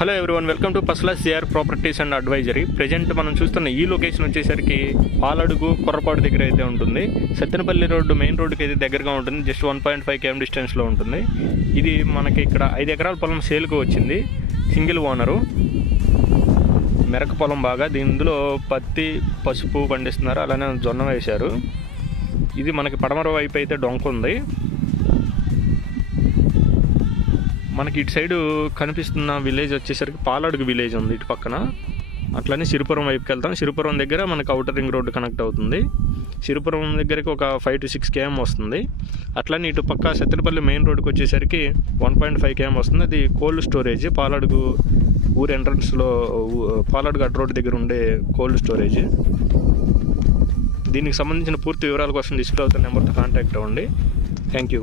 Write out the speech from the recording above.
Hello everyone welcome to Pasla CR properties and advisory present మనం చూస్తున్న ఈ location వచ్చేసరికి పాలడుగు కొర్రపాడు దగ్గర అయితే ఉంటుంది. సత్తెనపల్లి రోడ్డు మెయిన్ రోడ్డుకి అయితే దగ్గరగా ఉంటుంది. Just one point five KM డిస్టెన్స్లో ఉంటుంది. ఇది మనకి ఇక్కడ ఐదు ఎకరాల పొలం సేల్కి వచ్చింది. సింగిల్ ఓనరు మెరక పొలం బాగా. దీనిలో పత్తి పసుపు పండిస్తున్నారు. అలానే జొన్న వేశారు. ఇది మనకి పడమర వైపు అయితే డొంక ఉంది. మనకి ఇటు సైడు కనిపిస్తున్న విలేజ్ వచ్చేసరికి పాలడుగు విలేజ్ ఉంది ఇటు పక్కన. అట్లనే సిరిపురం వైపుకి వెళ్తాం. సిరిపురం దగ్గర మనకు అవుటర్ రింగ్ రోడ్డు కనెక్ట్ అవుతుంది. సిరిపురం దగ్గరికి ఒక ఫైవ్ టు సిక్స్ కేఎం వస్తుంది. అట్లనే ఇటు పక్క సత్తెనపల్లి మెయిన్ రోడ్డుకి వచ్చేసరికి వన్ పాయింట్ ఫైవ్ కేఎం వస్తుంది. అది కోల్డ్ స్టోరేజ్ పాలడుగు ఊరు ఎంట్రన్స్లో పాలడుగు అడ్ రోడ్ దగ్గర ఉండే కోల్డ్ స్టోరేజ్. దీనికి సంబంధించిన పూర్తి వివరాల కోసం డిస్ప్లే అవుతున్న నెంబర్తో కాంటాక్ట్ అవ్వండి. Thank you